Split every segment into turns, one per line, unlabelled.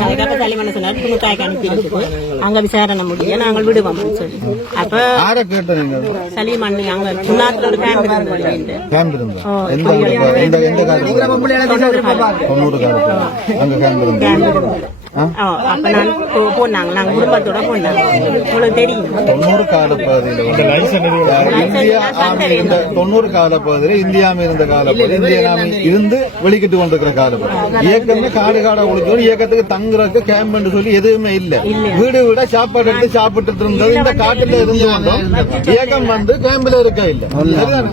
அதுக்கப்புறம் பண்ண சொன்னாரு துணுக்காய்க்கு அனுப்பி இருக்குது அங்க விசாரணை முடிய நாங்கள் விடுவோம்னு சொல்லி அப்ப
யாரை கேட்ட நீங்க
சலீம் அண்ணி அங்க முன்னாத்துல ஒரு கேம்ப் இருந்தது அப்ப நான் போனாங்க. நாங்க குடும்பத்தோட போனாங்க. உங்களுக்கு தெரியும்.
தொண்ணூறு கால பகுதியில் இந்தியா ஆர்மி இருந்த தொண்ணூறு கால பகுதியில் இந்தியா ஆர்மி இருந்த கால பகுதி இந்திய ஆர்மி இருந்து வெளிக்கிட்டு கொண்டிருக்கிற கால பகுதி இயக்கம்னு காடு காடா ஒழிச்சு இயக்கத்துக்கு தங்குறதுக்கு கேம்ப் சொல்லி எதுவுமே இல்ல. வீடு வீட சாப்பாடு எடுத்து சாப்பிட்டு இருந்தது. இந்த காட்டுல இருந்து வந்தோம். இயக்கம் வந்து கேம்ப்ல இருக்க இல்ல. சரிதானே?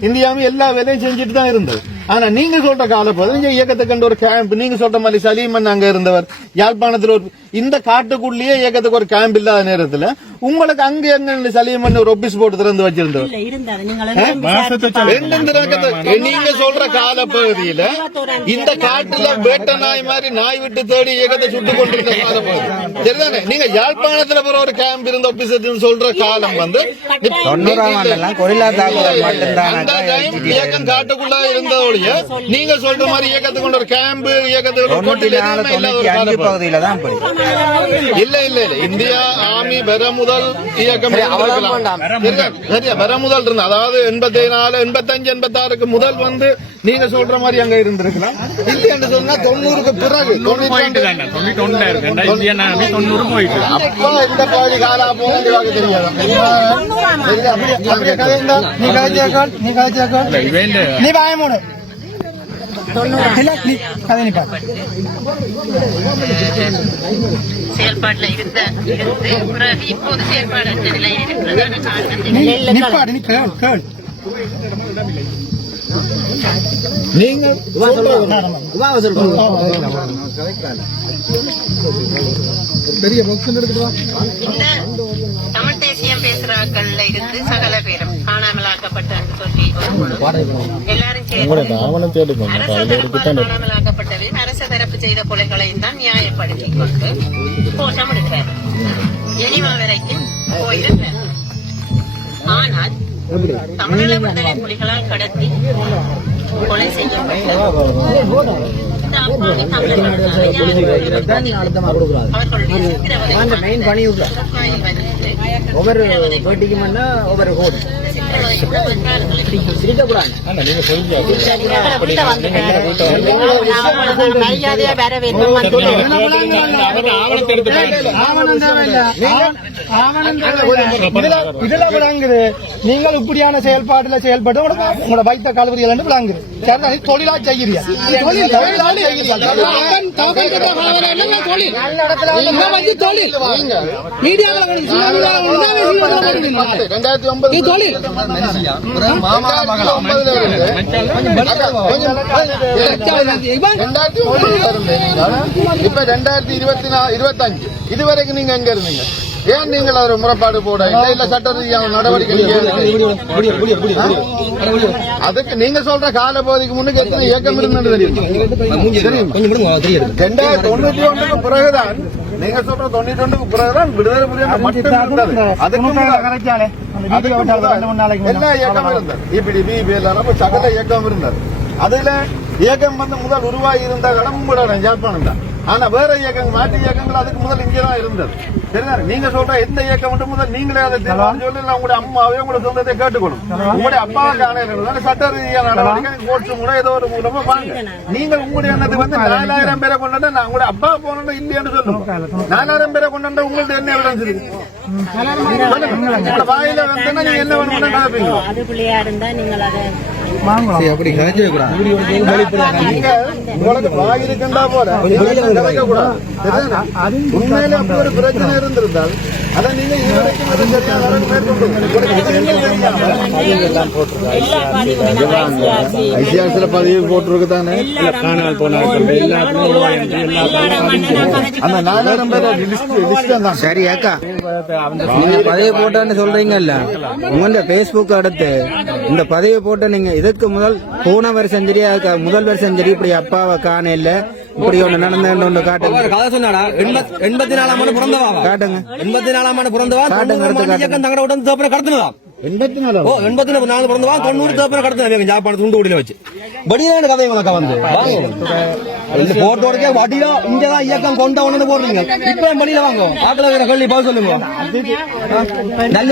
இந்தியாவும் எல்லா வேலையும் செஞ்சுட்டு தான் இருந்தது. ஆனா நீங்க சொல்ற கால இங்க இயக்கத்தை கண்டு ஒரு கேம்ப் நீங்க சொல்ற மாதிரி சலீமன் அங்க இருந்தவர் யாழ்ப்பாணத்தில் ஒரு இந்த காட்டுக்குள்ளேயே இயக்கத்துக்கு ஒரு கேம்ப் இல்லாத நேரத்துல உங்களுக்கு அங்க எங்க சலீமன் ஒரு ஒபிஸ் போட்டு திறந்து வச்சிருந்தவர். நீங்க சொல்ற காலப்பகுதியில இந்த காட்டுல வேட்ட நாய் மாதிரி நாய் விட்டு தேடி இயக்கத்தை சுட்டு கொண்டிருந்த காலப்பகுதி சரிதானே? நீங்க யாழ்ப்பாணத்துல போற ஒரு கேம்ப் இருந்த ஒபிஸ் சொல்ற காலம் வந்து இயக்கம் காட்டுக்குள்ள இருந்த ஒழிய நீங்க சொல்ற மாதிரி இயக்கத்துக்கு கொண்ட ஒரு கேம்ப் இயக்கத்துக்கு
பகுதியில தான்
இல்ல இல்ல இல்ல. இந்தியா ஆர்மி பெற முதல் இயக்கம் இருந்திருக்கலாம். சரியா? சரியா? பெற முதல் இருந்த. அதாவது எண்பத்தி நாலு எண்பத்தஞ்சு எண்பத்தாறுக்கு முதல் வந்து நீங்க சொல்ற மாதிரி அங்க இருந்திருக்கலாம். இல்லைன்னு சொன்னா தொண்ணூறுக்கு பிறகு. அப்போ இந்த பகுதி காலா போக தெரியாது. நீ கதைச்சாக்கால், நீ கதைச்சாக்கால்.
இவன்
நீ பயமுடு இல்ல நீ கதை நீ பாரு
செயல்பாட்டுல இருந்த இருந்து பிறகு இப்போது செயல்பாடற்ற நிலையில் இருக்கிறதான காரணத்தை
நிப்பாடு நீ கேள் கேள். நீங்க பெரிய
தமிழ் தேசியம் பேசுறாக்கள்ல இருந்து சகல பேரும்
ஆவணம் தேடுங்க.
அரச தரப்பு செய்த கொலைகளையும் தான் நியாயப்படுத்திக் கொண்டு கோஷம் எடுக்கிறார் எனிவா வரைக்கும் போயிருக்கிறார். ஆனால் தமிழீழ விடுதலை புலிகளால் கடத்தி கொலை செய்யப்பட்ட
ஒவ்வொரு வீட்டுக்கு முன்னா ஒவ்வொரு கோடு.
இதுல விளங்குது நீங்கள் இப்படியான செயல்பாடுல செயல்பட்டு உங்களோட வைத்த கல்வரிகள் விளங்குது செய்கிறீங்க நல்ல இடத்துல வந்து தொழில்
ரெண்டாயிரத்தி ஒன்பதுல இருந்து இப்ப ரெண்டாயிரத்தி இருபத்தி இருபத்தஞ்சு இதுவரைக்கும் நீங்க எங்க இருந்தீங்க ஏன் நீங்கள் ஒரு முறைப்பாடு போட? இல்ல இல்ல சட்ட ரீதியான நடவடிக்கை? அதுக்கு நீங்க சொல்ற கால பகுதிக்கு முன்னுக்கு எத்தனை இயக்கம் இருந்தது? தெரியும்? ரெண்டாயிரத்தி தொண்ணூத்தி ஒண்ணுக்கு பிறகுதான் நீங்க சொல்ற தொண்ணூத்தி ஒண்ணுக்கு பிறகுதான் விடுதலை மட்டும் இருந்தது. அதுக்கு முன்னாடி எல்லா இயக்கம் இருந்தது. எல்லாம் சகல இயக்கம் இருந்தது. அதுல இயக்கம் வந்து முதல் உருவாகி இருந்த இடம் உங்களோட ஜாழ்ப்பாணம் தான் ஆனா வேற இயக்கங்கள் மாற்று இயக்கங்கள் அதுக்கு முதல் இங்கே தான் இருந்தது. சரிதா நீங்க சொல்ற எந்த இயக்கம் மட்டும் முதல் நீங்களே அதை தீர்மானம் சொல்லி உங்களுடைய அம்மாவே உங்களோட சொந்தத்தை கேட்டுக்கணும் உங்களுடைய அப்பாவுக்கு ஆணையம் சட்ட ரீதியான நடவடிக்கை கோர்ட்ஸும் கூட ஏதோ ஒரு மூலமா வாங்க. நீங்கள் உங்களுடைய எண்ணத்துக்கு வந்து நாலாயிரம் பேரை கொண்டு நான் உங்களுடைய அப்பா போனோம் இல்லையான்னு சொல்லுங்க நாலாயிரம் பேரை கொண்டு உங்கள்ட்ட என்ன எவிடன்ஸ் இருக்கு? வாயில வந்தா நீங்க என்ன வேணும்னு
அது பிள்ளையா இருந்தா நீங்கள் அதை
அப்படி
உண்மையில அப்படி ஒரு பிரச்சனை இருந்திருந்தால் அதை நீங்க ஐசிஆர்சில பதிவு போட்டிருக்கு தானே
என்று எல்லாத்துக்கும்
அந்த நாலாயிரம் பேர் லிஸ்ட் லிஸ்ட் தான்
சரி அக்கா நீங்க பதவி போட்டேன்னு சொல்றீங்கல்ல? உங்க பேஸ்புக் அடுத்து இந்த பதவி போட்ட நீங்க இதுக்கு முதல் போன வருஷம் சரி அதுக்கு முதல் வருஷம் சரி இப்படி அப்பாவை காண இல்ல இப்படி ஒண்ணு நடந்து ஒண்ணு காட்டுங்க.
கதை சொன்னாடா எண்பத்- எண்பத்தி நாலாம் ஆண்டு பிறந்தவா.
காட்டுங்க.
எண்பத்தி நாலாம் ஆண்டு பிறந்தவா?
காட்டுங்க,
தங்கட உடனே தேப்பன கடத்தினதா?
எண்பத்தி நாலு
ஓ எண்பத்தி நாலு பிறந்தவா தொண்ணூறு தேப்பன கடத்தின ஜாப்பாடு துண்டு குடியில வச்சு. படியான கதை உனக்கு வந்து. போட்டோடக்கே வடியா இங்கதான் இயக்கம் கொண்ட உடனே போடுறீங்க. இப்ப வாங்க. ஆக்கல வேற கல்வி பதில் சொல்லுங்க. நல்ல